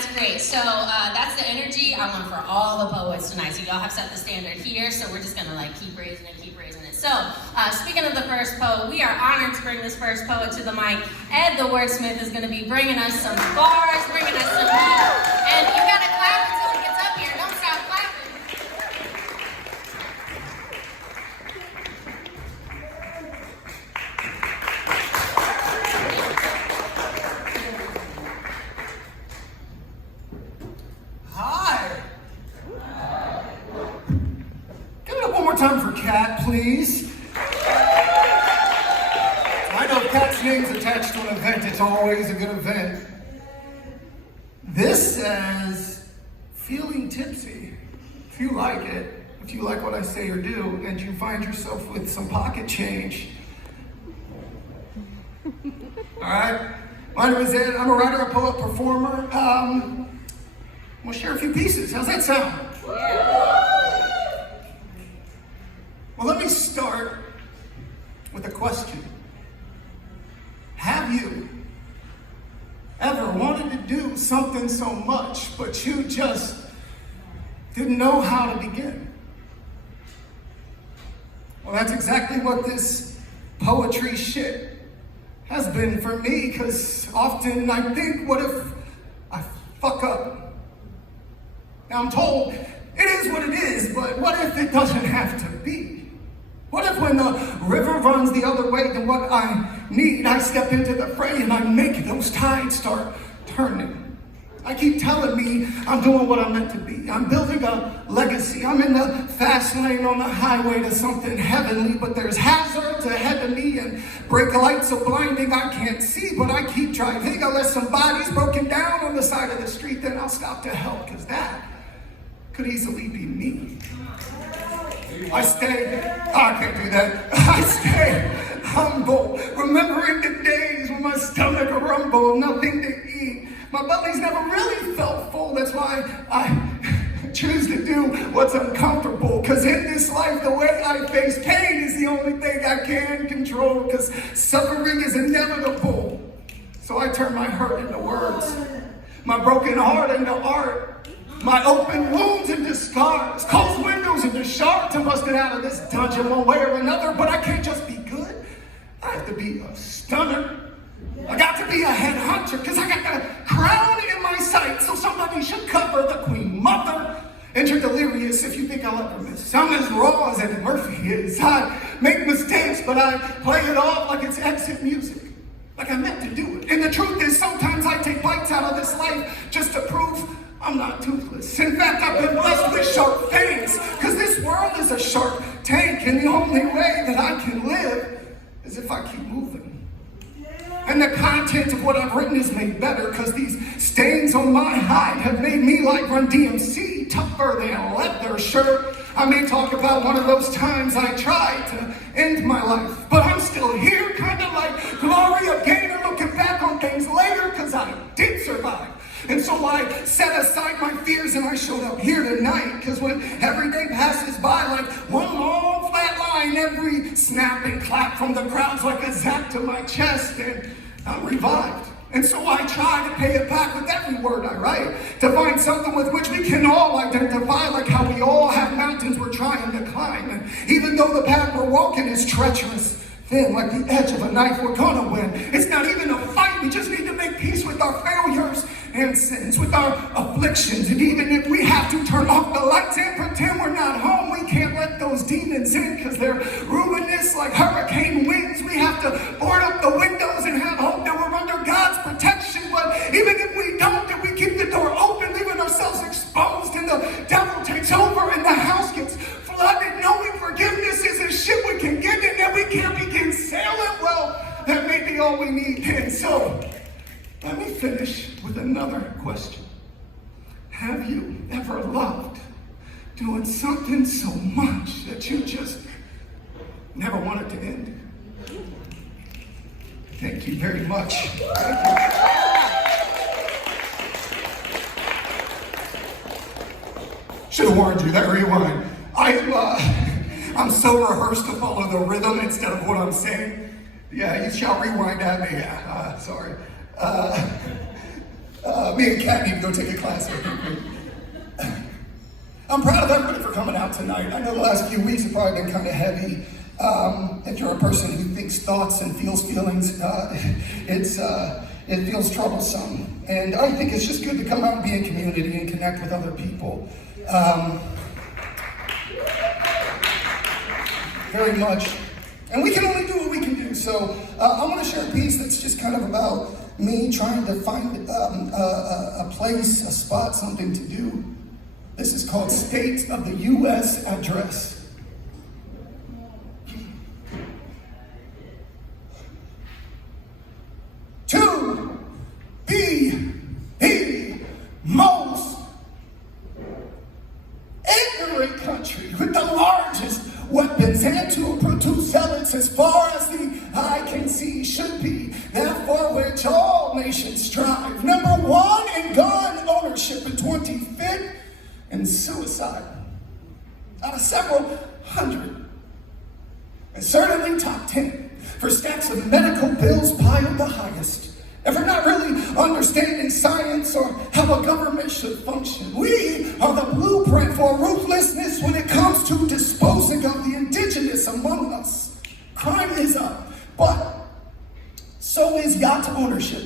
that's great. So that's the energy I want for all the poets tonight. So y'all have set the standard here, so we're just gonna like keep raising it. So speaking of the first poet, we are honored to bring this first poet to the mic. Ed the wordsmith is gonna be bringing us some bars, bringing us some beat, and you gotta clap until he gets up here. Don't stop clapping. Hi. Give it up one more time for Cat, please. I know if Cat's name's attached to an event, it's always a good event. This says, feeling tipsy. If you like it, if you like what I say or do, and you find yourself with some pocket change. All right, my name is Ed. I'm a writer, a poet, performer. We'll share a few pieces. How's that sound? Well, let me start with a question. Have you ever wanted to do something so much, but you just didn't know how to begin? Well, that's exactly what this poetry shit has been for me, because often I think, what if I fuck up? Now I'm told it is what it is, but what if it doesn't have to be? What if when the river runs the other way than what I need, I step into the fray and I make those tides start turning? I keep telling me I'm doing what I'm meant to be. I'm building a legacy. I'm in the fast lane on the highway to something heavenly, but there's hazards ahead of me and brake lights so blinding I can't see, but I keep driving unless somebody's broken down on the side of the street, then I'll stop to help, because that could easily be me. I can't do that. I stay humble, remembering the days when my stomach rumbled, nothing to eat. My belly's never really felt full. That's why I choose to do what's uncomfortable. Because in this life, the way I face pain is the only thing I can control. Because suffering is inevitable. So I turn my hurt into words, my broken heart into art. My open wounds into scars, closed windows into shards. I'm busting out of this dungeon one way or another, but I can't just be good. I have to be a stunner. I got to be a headhunter, because I got the crown in my sight, so somebody should cover the queen mother. And you're delirious if you think I'll ever miss. I'm as raw as Eddie Murphy is. I make mistakes, but I play it off like it's exit music, like I meant to do it. And the truth is, sometimes I take bites out of this life just to prove I'm not toothless. In fact, I've been blessed with sharp fangs, because this world is a shark tank, and the only way that I can live is if I keep moving. And the content of what I've written is made better, because these stains on my hide have made me like Run DMC, tougher than a leather shirt. I may talk about one of those times I tried to end my life, but I'm still here, kind of like Gloria Gaynor, looking back on things later, because I did survive. And so I set aside my fears and I showed up here tonight, because when every day passes by like one long flat line, every snap and clap from the crowd's like a zap to my chest, and I'm revived. And so I try to pay it back with every word I write, to find something with which we can all identify, like how we all have mountains we're trying to climb. And even though the path we're walking is treacherous, thin, like the edge of a knife, we're gonna win. It's not even a fight, we just need to make peace with our failures and sins, with our afflictions. And even if we have to turn off the lights and pretend we're not home, we can't let those demons in, because they're ruinous like hurricane winds. We have to board up the windows and have hope that we're under God's protection. But even if we don't, then we keep the door open, leaving ourselves exposed, and the devil takes over and the house gets flooded, knowing forgiveness isn't shit we can get, and then we can't begin sailing. Well, that may be all we need. And so let me finish with another question. Have you ever loved doing something so much that you just never wanted to end? Thank you very much. Thank you. Should have warned you, that rewind. I'm so rehearsed to follow the rhythm instead of what I'm saying. Yeah, you shall rewind at me. Yeah, sorry. Me and Kat need to go take a class. I'm proud of everybody for coming out tonight. I know the last few weeks have probably been kind of heavy. If you're a person who thinks thoughts and feels feelings, it feels troublesome. And I think it's just good to come out and be in community and connect with other people. Very much. And we can only do what we can do. So I want to share a piece that's just kind of about me trying to find a place, a spot, something to do. This is called State of the U.S. Address. To be the most ignorant country with the largest weapons and to produce zealots as far as the eye can see should be, that for which all nations strive. Number one in gun ownership and 25th in suicide. Out of several hundred. And certainly top 10 for stacks of medical bills piled the highest. And for not really understanding science or how a government should function. We are the blueprint for ruthlessness when it comes to disposing of the indigenous among us. Crime is up, but so is yacht ownership.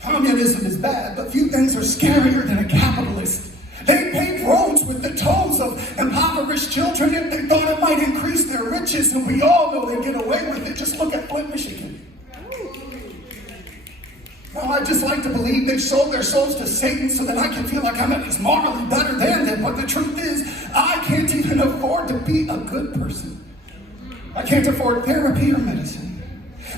Communism is bad, but few things are scarier than a capitalist. They paved roads with the toes of impoverished children if they thought it might increase their riches, and we all know they get away with it. Just look at Flint, Michigan. Now, I just like to believe they've sold their souls to Satan so that I can feel like I'm at least morally better than them. But the truth is, I can't even afford to be a good person. I can't afford therapy or medicine.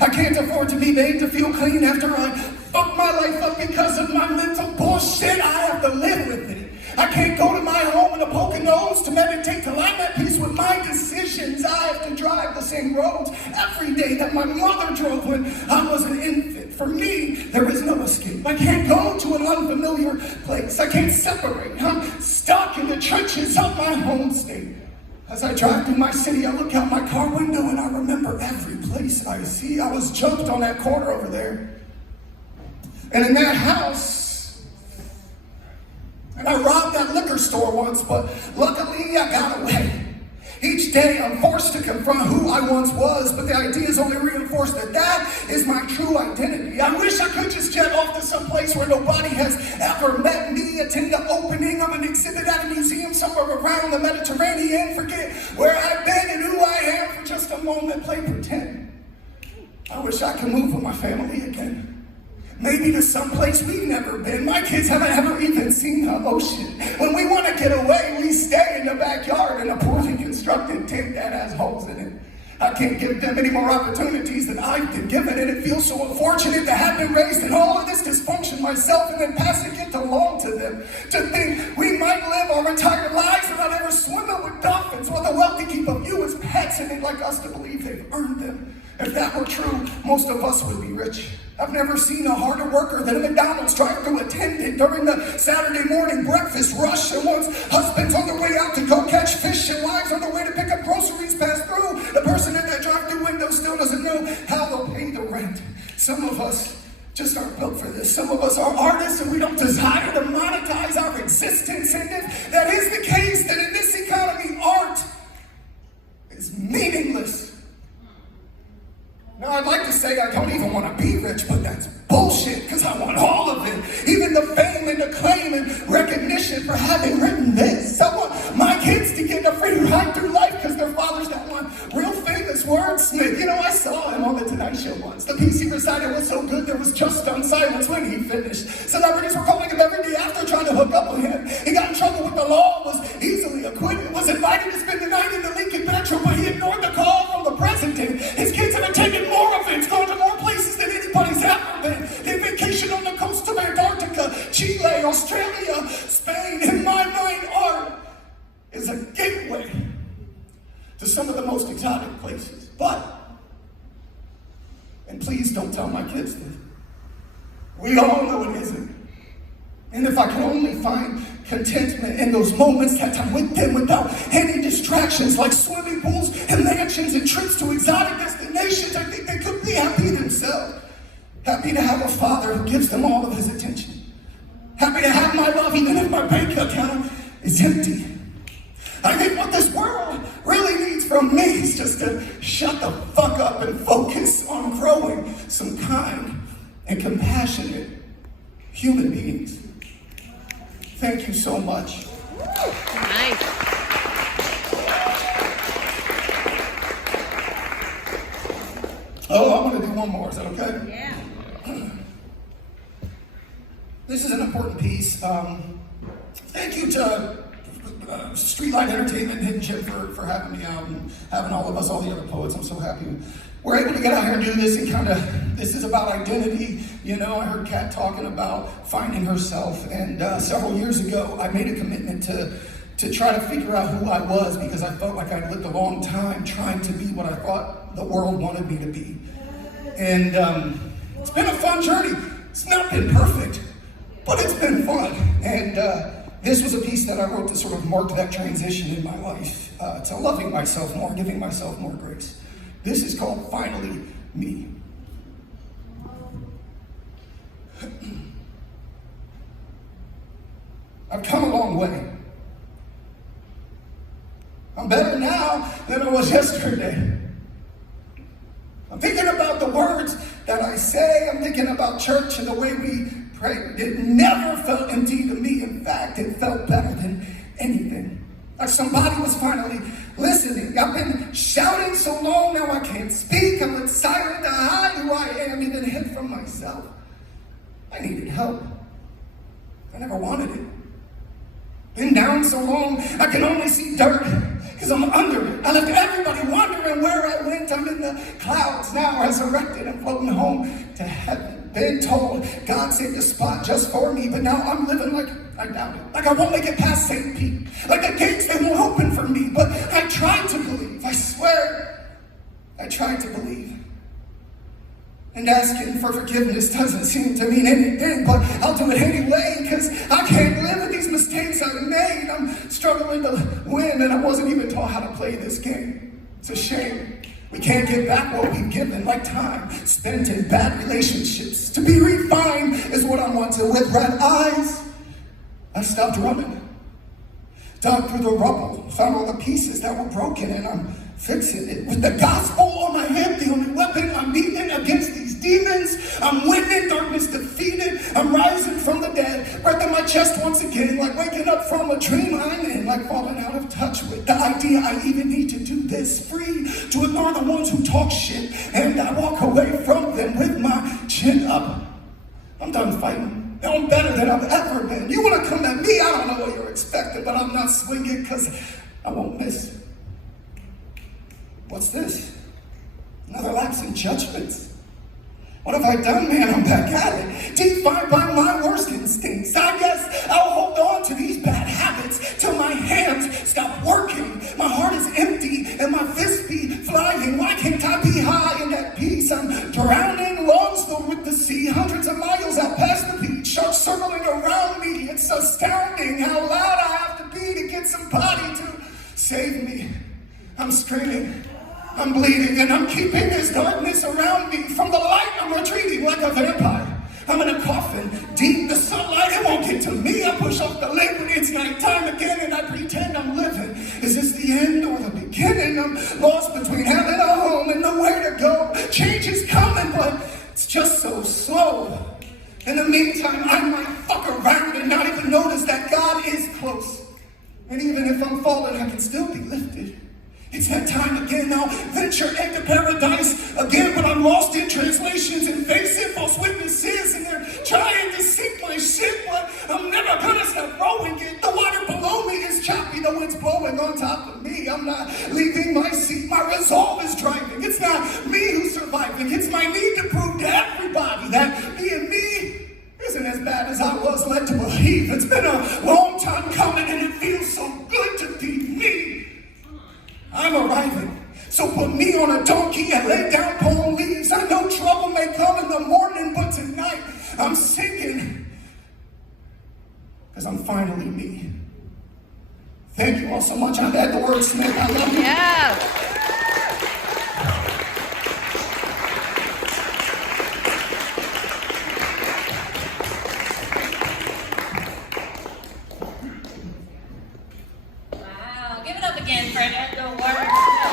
I can't afford to be made to feel clean after I fuck my life up because of my mental bullshit. I have to live with it. I can't go to my home in a Poconos to meditate till I'm at peace with my decisions. I have to drive the same roads every day that my mother drove when I was an infant. For me, there is no escape. I can't go to an unfamiliar place. I can't separate. I'm stuck in the trenches of my home state. As I drive through my city, I look out my car window and I remember every place I see. I was jumped on that corner over there. And in that house, and I robbed that liquor store once, but luckily I got away. Each day I'm forced to confront who I once was, but the ideas only reinforce that that is my true identity. I wish I could just jet off to some place where nobody has ever met me, attend the opening of an exhibit at a museum somewhere around the Mediterranean, forget where I've been and who I am for just a moment, play pretend. I wish I could move with my family again. Maybe to some place we've never been. My kids haven't ever even seen the ocean. When we want to get away, we stay in the backyard in a poorly constructed tent that has holes in it. I can't give them any more opportunities than I've been given, and it feels so unfortunate to have been raised in all of this dysfunction myself and then passing it along to them. To think we might live our retired lives without ever swimming with dolphins, while the wealthy keep a few as pets and they'd like us to believe they've earned them. If that were true, most of us would be rich. I've never seen a harder worker than a McDonald's drive-thru attendant during the Saturday morning breakfast rush, and once husbands on their way out to go catch fish and wives on their way to pick up groceries pass through, the person at that drive-thru window still doesn't know how they'll pay the rent. Some of us just aren't built for this. Some of us are artists and we don't desire to monetize our existence, and if that is the case, then in this economy, art is meaningless. Now, I'd like to say I don't even want to be rich, but that's bullshit, because I want all of it. Even the fame and acclaim and recognition for having written this. I want my kids to get a free ride through life because their father's got one real famous wordsmith. You know, I saw him on the Tonight Show once. The piece he recited was so good there was just stunned silence when he finished. Celebrities were calling him every day after trying to hook up with him. He got in trouble with the law, was easily acquitted, was invited to spend the night in the Lincoln Metro, but he ignored the call from the president. His kids have attended more events, gone to more places than anybody's ever been. They vacation on the coast of Antarctica, Chile, Australia, Spain. In my mind, art is a gateway to some of the most exotic places. But, and please don't tell my kids this, we all know it isn't. And if I can only find contentment in those moments that I'm with them without any distractions like swimming pools and mansions and trips to exotic destinations, I think they could be happy themselves. Happy to have a father who gives them all of his attention. Happy to have my love even if my bank account is empty. I think what this world really needs from me is just to shut the fuck up and focus on growing some kind and compassionate human beings. Thank you so much. Nice. Oh, I'm gonna do one more, is that okay? Yeah. This is an important piece. Thank you to Streetlight Entertainment and Hidden Chip for having me out and having all of us, all the other poets. I'm so happy we're able to get out here and do this and kind of, this is about identity. You know, I heard Kat talking about finding herself, and several years ago, I made a commitment to try to figure out who I was, because I felt like I'd lived a long time trying to be what I thought the world wanted me to be. And it's been a fun journey. It's not been perfect, but it's been fun. And this was a piece that I wrote to sort of mark that transition in my life, to loving myself more, giving myself more grace. This is called Finally Me. I've come a long way. I'm better now than I was yesterday. I'm thinking about the words that I say. I'm thinking about church and the way we pray. It never felt empty to me. In fact, it felt better than anything. Like somebody was finally listening. I've been shouting so long, now I can't speak. I'm excited to hide who I am, even hid from myself. I needed help. I never wanted it. Been down so long, I can only see dirt, because I'm under it. I left everybody wondering where I went. I'm in the clouds now, resurrected and floating home to heaven. Been told God saved a spot just for me, but now I'm living like I doubt it. Like I won't make it past St. Pete. Like the gates, they won't open for me, but I tried to believe. I swear, I tried to believe. And asking for forgiveness doesn't seem to mean anything, but I'll do it anyway, because I can't live with these mistakes I made. I'm struggling to win, and I wasn't even taught how to play this game. It's a shame. We can't get back what we've given, like time spent in bad relationships. To be refined is what I wanted. With red eyes, I stopped running. Dug through the rubble, found all the pieces that were broken, and I'm fixing it. With the gospel on my hip, the only weapon I'm beating against these demons. I'm winning, darkness defeated. I'm rising from the dead, breath in my chest once again, like waking up from a dream I'm in, like falling out of touch with the idea I even need to do this. Free to ignore the ones who talk shit, and I walk away from them with my chin up. I'm done fighting. I'm better than I've ever been. You want to come at me? I don't know what you're expecting, but I'm not swinging, because I won't miss. What's this? Another lapse in judgments. What have I done, man? I'm back at it. Defined by my worst instincts. I guess I'll hold on to these bad habits till my hands stop working. My heart is empty and my fists be flying. Why can't I be high in that peace? I'm drowning, lungs filled with the sea. Hundreds of miles out past the beach. Sharks circling around me. It's astounding how loud I have to be to get somebody to save me. I'm screaming. I'm bleeding, and I'm keeping this darkness around me. From the light, I'm retreating like a vampire. I'm in a coffin, deep. The sunlight, it won't get to me. I push off the lid when it's nighttime again, and I pretend I'm living. Is this the end or the beginning? I'm lost between heaven or home and nowhere to go. Change is coming, but it's just so slow. In the meantime, I might fuck around and not even notice that God is close. And even if I'm falling, I can still be lifted. It's that time again. I'll venture into paradise again, but I'm lost in translations and facing false witnesses, and they're trying to sink my ship, but I'm never gonna stop rowing it. The water below me is choppy, the wind's blowing on top of me. I'm not leaving my seat. My resolve is driving. It's not me who's surviving. It's my need to prove to everybody that being me isn't as bad as I was led to believe. It's been a long time coming, and it feels so good to be me. I'm arriving, so put me on a donkey and lay down palm leaves. I know trouble may come in the morning, but tonight I'm singing, because I'm finally me. Thank you all so much. I'm at the wordsmith. I love you. Yeah. Give it up again for the wordsmith.